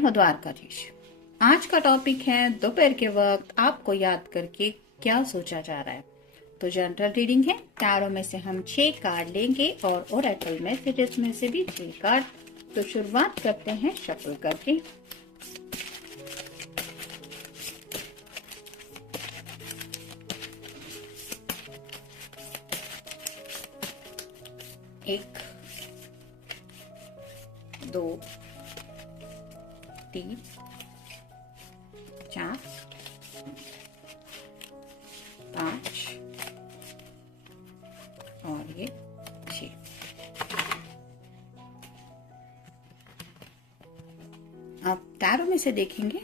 हूँ द्वारकाधीश। आज का टॉपिक है दोपहर के वक्त आपको याद करके क्या सोचा जा रहा है। तो जनरल रीडिंग है। टैरो में से हम 6 कार्ड लेंगे और ओरेकल मैसेजेस में से भी 6 कार्ड। तो शुरुआत करते हैं शफल करके। एक, 2, 3, 4, 5 और ये 6। आप टैरो में से देखेंगे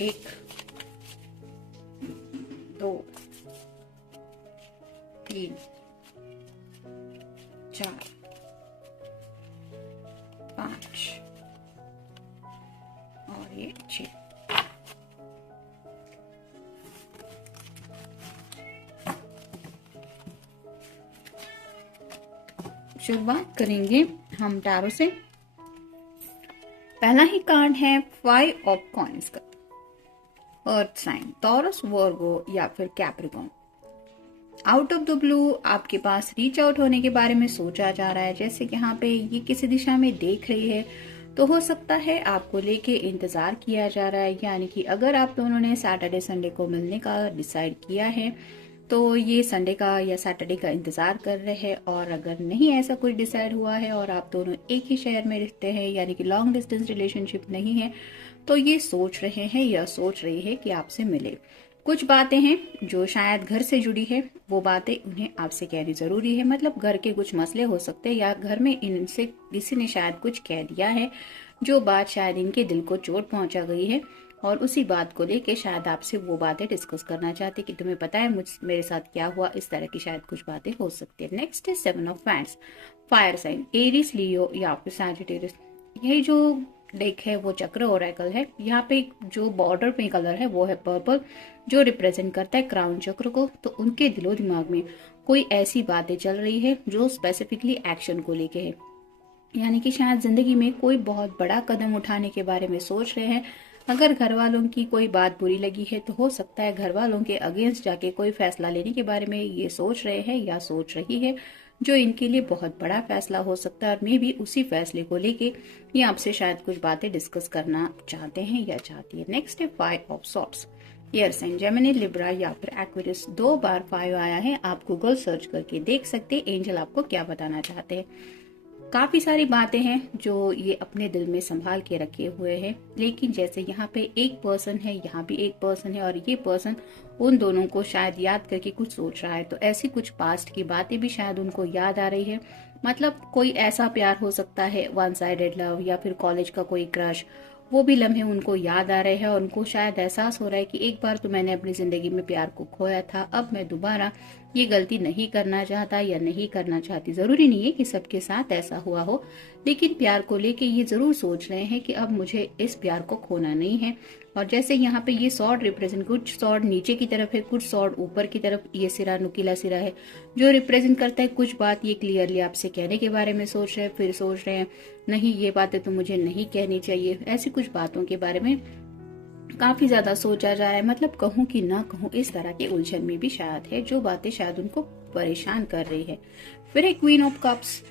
एक, 2, 3, 4, 5 और ये 6। शुरुआत करेंगे हम टैरो से। पहला ही कार्ड है 5 ऑफ कॉइंस का। अर्थ साइन टॉरस, वर्गो या फिर Capricorn. Out of the blue आपके पास रीच आउट होने के बारे में सोचा जा रहा है। जैसे कि यहाँ पे ये किसी दिशा में देख रही है, तो हो सकता है आपको लेके इंतजार किया जा रहा है। यानी कि अगर आप दोनों ने सैटरडे संडे को मिलने का डिसाइड किया है तो ये संडे का या सैटरडे का इंतजार कर रहे हैं। और अगर नहीं ऐसा कुछ डिसाइड हुआ है और आप दोनों एक ही शहर में रहते हैं, यानी कि लॉन्ग डिस्टेंस रिलेशनशिप नहीं है, तो ये सोच रहे हैं या सोच रही है कि आपसे मिले। कुछ बातें हैं जो शायद घर से जुड़ी है, वो बातें उन्हें आपसे कहनी जरूरी है। मतलब घर के कुछ मसले हो सकते हैं या घर में इनसे किसी ने शायद कुछ कह दिया है, जो बात शायद इनके दिल को चोट पहुंचा गई है और उसी बात को लेके शायद आपसे वो बातें डिस्कस करना चाहते कि तुम्हें पता है मेरे साथ क्या हुआ। इस तरह की शायद कुछ बातें हो सकती है। नेक्स्ट है 7 of wands. Fire sign Aries, Leo या फिर सैजिटेरियस। ये जो डेक है वो चक्र ओरेकल है। यहाँ पे जो बॉर्डर पे कलर है वो है पर्पल, जो रिप्रेजेंट करता है क्राउन चक्र को। तो उनके दिलो दिमाग में कोई ऐसी बातें चल रही है जो स्पेसिफिकली एक्शन को लेके है। यानी कि शायद जिंदगी में कोई बहुत बड़ा कदम उठाने के बारे में सोच रहे हैं। अगर घर वालों की कोई बात बुरी लगी है तो हो सकता है घर वालों के अगेंस्ट जाके कोई फैसला लेने के बारे में ये सोच रहे हैं या सोच रही है, जो इनके लिए बहुत बड़ा फैसला हो सकता है। और मे भी उसी फैसले को लेके ये आपसे शायद कुछ बातें डिस्कस करना चाहते हैं या चाहती है। नेक्स्ट है 5 of swords. Air sign Gemini, Libra या फिर एक्वेरियस। 2 बार 5 आया है। आप गूगल सर्च करके देख सकते हैं एंजल आपको क्या बताना चाहते हैं। काफी सारी बातें हैं जो ये अपने दिल में संभाल के रखे हुए हैं। लेकिन जैसे यहाँ पे एक पर्सन है, यहाँ भी एक पर्सन है और ये पर्सन उन दोनों को शायद याद करके कुछ सोच रहा है। तो ऐसी कुछ पास्ट की बातें भी शायद उनको याद आ रही है। मतलब कोई ऐसा प्यार हो सकता है, वन साइडेड लव या फिर कॉलेज का कोई क्रश, वो भी लम्हे उनको याद आ रहे हैं। और उनको शायद एहसास हो रहा है कि एक बार तो मैंने अपनी जिंदगी में प्यार को खोया था, अब मैं दोबारा ये गलती नहीं करना चाहता या नहीं करना चाहती। जरूरी नहीं है कि सबके साथ ऐसा हुआ हो, लेकिन प्यार को लेके ये जरूर सोच रहे हैं कि अब मुझे इस प्यार को खोना नहीं है। और जैसे यहाँ पे ये सॉर्ड रिप्रेजेंट, कुछ सॉर्ड नीचे की तरफ है, कुछ सॉर्ड ऊपर की तरफ, ये सिरा नुकीला सिरा है जो रिप्रेजेंट करता है कुछ बात ये क्लियरली आपसे कहने के बारे में सोच रहे हैं। फिर सोच रहे हैं नहीं, ये बातें तो मुझे नहीं कहनी चाहिए। ऐसी कुछ बातों के बारे में काफी ज्यादा सोचा जा रहा है। मतलब कहूँ कि ना कहूँ, इस तरह के उलझन में भी शायद है, जो बातें शायद उनको परेशान कर रही है। फिर एक क्वीन ऑफ कप्स।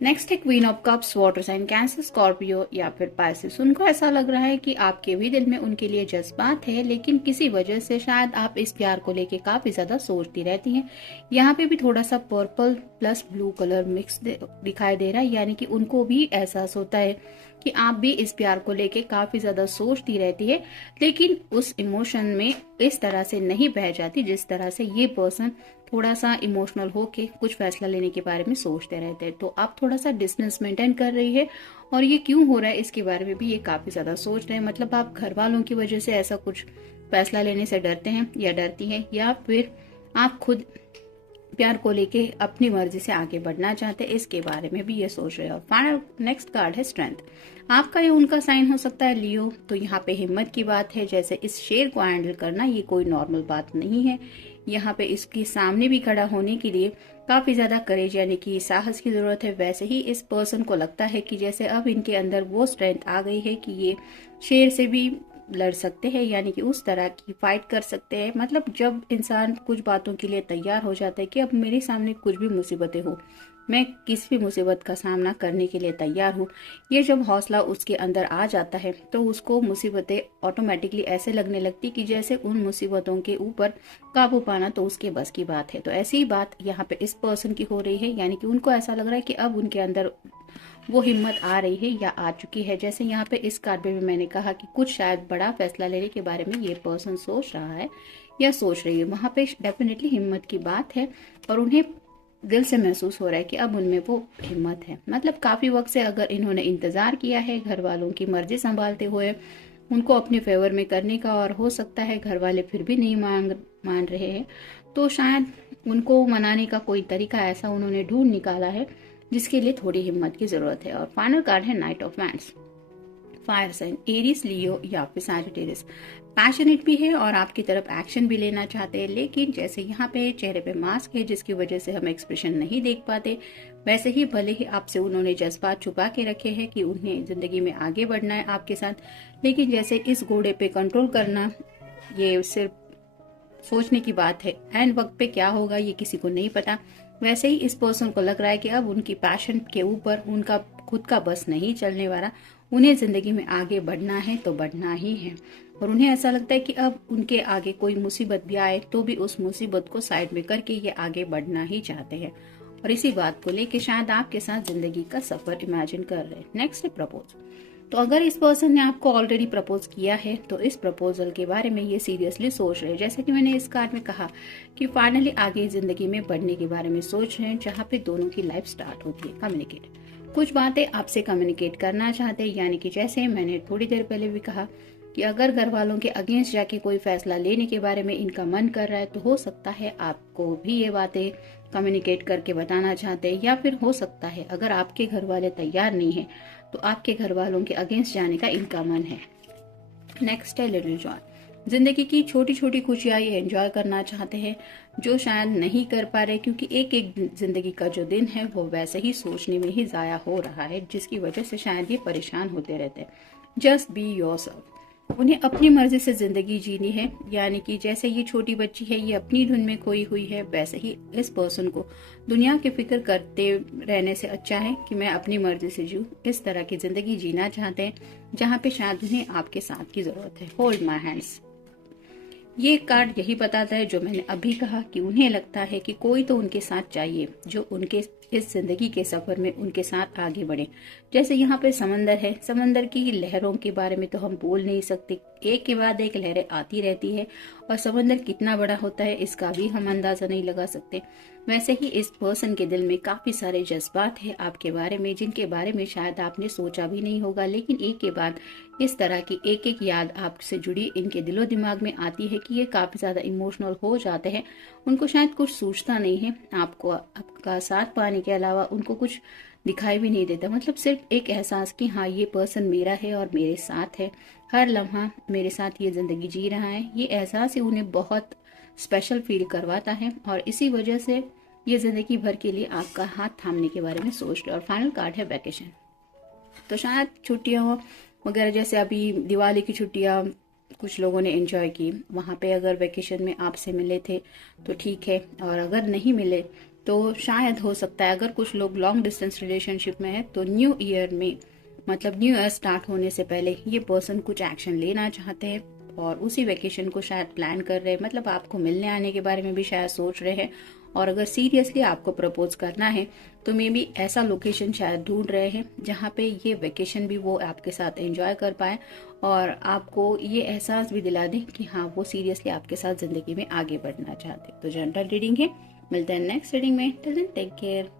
नेक्स्ट है queen of cups, water sign Cancer, Scorpio या फिर पाइसेस। उनको ऐसा लग रहा है कि आपके भी दिल में उनके लिए जज्बात है, लेकिन किसी वजह से शायद आप इस प्यार को लेके काफी ज्यादा सोचती रहती हैं। यहाँ पे भी थोड़ा सा purple plus blue colour mix दिखाई दे रहा है। यानी कि उनको भी एहसास होता है कि आप भी इस प्यार को लेके काफी ज्यादा सोचती रहती है, लेकिन उस इमोशन में इस तरह से नहीं बह जाती जिस तरह से ये पर्सन थोड़ा सा इमोशनल होके कुछ फैसला लेने के बारे में सोचते रहते हैं। तो आप थोड़ा सा डिस्टेंस मेंटेन कर रही है और ये क्यों हो रहा है इसके बारे में भी ये काफी ज्यादा सोच रहे हैं। मतलब आप घर वालों की वजह से ऐसा कुछ फैसला लेने से डरते हैं या डरती हैं, या फिर आप खुद प्यार को लेके अपनी मर्जी से आगे बढ़ना चाहते हैं, इसके बारे में भी ये सोच रहे हैं। और फाइनल नेक्स्ट कार्ड है स्ट्रेंथ। आपका या उनका साइन हो सकता है लियो। तो यहाँ पे हिम्मत की बात है, जैसे इस शेर को हैंडल करना ये कोई नॉर्मल बात नहीं है। यहाँ पे इसके सामने भी खड़ा होने के लिए काफी ज्यादा करेज यानी कि साहस की जरूरत है। वैसे ही इस पर्सन को लगता है कि जैसे अब इनके अंदर वो स्ट्रेंथ आ गई है कि ये शेर से भी लड़ सकते हैं, यानी कि उस तरह की फाइट कर सकते हैं। मतलब जब इंसान कुछ बातों के लिए तैयार हो जाता है कि अब मेरे सामने कुछ भी मुसीबतें हो, मैं किसी भी मुसीबत का सामना करने के लिए तैयार हूँ, ये जब हौसला उसके अंदर आ जाता है तो उसको मुसीबतें ऑटोमेटिकली ऐसे लगने लगती कि जैसे उन मुसीबतों के ऊपर काबू पाना तो उसके बस की बात है। तो ऐसी ही बात यहाँ पे इस पर्सन की हो रही है, यानी कि उनको ऐसा लग रहा है कि अब उनके अंदर वो हिम्मत आ रही है या आ चुकी है। जैसे यहाँ पे इस कार्ड में भी मैंने कहा कि कुछ शायद बड़ा फैसला लेने के बारे में ये पर्सन सोच रहा है या सोच रही है, वहां पे डेफिनेटली हिम्मत की बात है और उन्हें दिल से महसूस हो रहा है कि अब उनमें वो हिम्मत है। मतलब काफी वक्त से अगर इन्होंने इंतजार किया है घर वालों की मर्जी संभालते हुए उनको अपने फेवर में करने का, और हो सकता है घर वाले फिर भी नहीं मान रहे हैं, तो शायद उनको मनाने का कोई तरीका ऐसा उन्होंने ढूंढ निकाला है जिसके लिए थोड़ी हिम्मत की जरूरत है। और फाइनल कार्ड है knight of wands. Fire sign Aries, Leo या फिर सैजिटेरियस पैशनेट भी है और आपकी तरफ एक्शन भी लेना चाहते हैं, लेकिन जैसे यहाँ पे चेहरे पे मास्क है जिसकी वजह से हम एक्सप्रेशन नहीं देख पाते, वैसे ही भले ही आपसे उन्होंने जज्बात छुपा के रखे हैं कि उन्हें जिंदगी में आगे बढ़ना है आपके साथ, लेकिन जैसे इस घोड़े पे कंट्रोल करना ये सिर्फ सोचने की बात है, एंड वक्त पे क्या होगा ये किसी को नहीं पता। वैसे ही इस पर्सन को लग रहा है कि अब उनकी पैशन के ऊपर उनका खुद का बस नहीं चलने वाला, उन्हें जिंदगी में आगे बढ़ना है तो बढ़ना ही है। और उन्हें ऐसा लगता है कि अब उनके आगे कोई मुसीबत भी आए तो भी उस मुसीबत को साइड में करके ये आगे बढ़ना ही चाहते हैं, और इसी बात को लेके शायद आपके साथ जिंदगी का सफर इमेजिन कर रहे हैं। नेक्स्ट है प्रपोज। तो अगर इस पर्सन ने आपको ऑलरेडी प्रपोज किया है तो इस प्रपोजल के बारे में ये सीरियसली सोच रहे हैं। जैसे कि मैंने इस कार्ड में कहा कि फाइनली आगे जिंदगी में बढ़ने के बारे में सोच रहे हैं, जहाँ पे दोनों की लाइफ स्टार्ट होती है। कम्युनिकेट, कुछ बातें आपसे कम्युनिकेट करना चाहते हैं, यानी कि जैसे मैंने थोड़ी देर पहले भी कहा कि अगर घर वालों के अगेंस्ट जाके कोई फैसला लेने के बारे में इनका मन कर रहा है तो हो सकता है आपको भी ये बातें कम्युनिकेट करके बताना चाहते हैं, या फिर हो सकता है अगर आपके घर वाले तैयार नहीं है तो आपके घर वालों के अगेंस्ट जाने का इनका मन है। नेक्स्ट है लिटिल जॉय। जिंदगी की छोटी छोटी खुशियां ये एंजॉय करना चाहते हैं जो शायद नहीं कर पा रहे, क्योंकि एक एक जिंदगी का जो दिन है वो वैसे ही सोचने में ही जाया हो रहा है, जिसकी वजह से शायद ये परेशान होते रहते हैं। जस्ट बी योरसेल्फ, उन्हें अपनी मर्जी से जिंदगी जीनी है, यानी कि जैसे ये छोटी बच्ची है ये अपनी धुन में खोई हुई है, वैसे ही इस पर्सन को दुनिया की फिक्र करते रहने से अच्छा है कि मैं अपनी मर्जी से जीऊं। इस तरह की जिंदगी जीना चाहते हैं जहाँ पे शायद उन्हें आपके साथ की जरूरत है। होल्ड माई हैंड्स, ये कार्ड यही बताता है जो मैंने अभी कहा कि उन्हें लगता है कि कोई तो उनके साथ चाहिए जो उनके इस जिंदगी के सफर में उनके साथ आगे बढ़े। जैसे यहाँ पे समंदर है, समंदर की लहरों के बारे में तो हम बोल नहीं सकते, एक के बाद एक लहरें आती रहती है और समंदर कितना बड़ा होता है इसका भी हम अंदाजा नहीं लगा सकते। वैसे ही इस पर्सन के दिल में काफी सारे जज्बात है आपके बारे में जिनके बारे में शायद आपने सोचा भी नहीं होगा, लेकिन एक के बाद इस तरह की एक एक याद आपसे जुड़ी इनके दिलो दिमाग में आती है कि ये काफी ज्यादा इमोशनल हो जाते हैं। उनको शायद कुछ सूझता नहीं है, आपको आपका साथ पाने के अलावा उनको कुछ दिखाई भी नहीं देता। मतलब सिर्फ एक एहसास कि हाँ ये पर्सन मेरा है और मेरे साथ है, हर लम्हा मेरे साथ ये जिंदगी जी रहा है, ये एहसास ही उन्हें बहुत स्पेशल फील करवाता है और इसी वजह से ये जिंदगी भर के लिए आपका हाथ थामने के बारे में सोच रहे। और फाइनल कार्ड है वैकेशन। तो शायद छुट्टियां वगैरह जैसे अभी दिवाली की छुट्टियां कुछ लोगों ने एंजॉय की, वहाँ पे अगर वेकेशन में आपसे मिले थे तो ठीक है, और अगर नहीं मिले तो शायद हो सकता है अगर कुछ लोग लॉन्ग डिस्टेंस रिलेशनशिप में है तो न्यू ईयर में मतलब न्यू ईयर स्टार्ट होने से पहले ये पर्सन कुछ एक्शन लेना चाहते हैं और उसी वेकेशन को शायद प्लान कर रहे हैं। मतलब आपको मिलने आने के बारे में भी शायद सोच रहे हैं, और अगर सीरियसली आपको प्रपोज करना है तो मे बी ऐसा लोकेशन शायद ढूंढ रहे हैं जहाँ पे ये वेकेशन भी वो आपके साथ एंजॉय कर पाए और आपको ये एहसास भी दिला दें कि हाँ वो सीरियसली आपके साथ जिंदगी में आगे बढ़ना चाहते हैं। तो जनरल रीडिंग है, मिलते हैं नेक्स्ट रीडिंग में। Till then take care.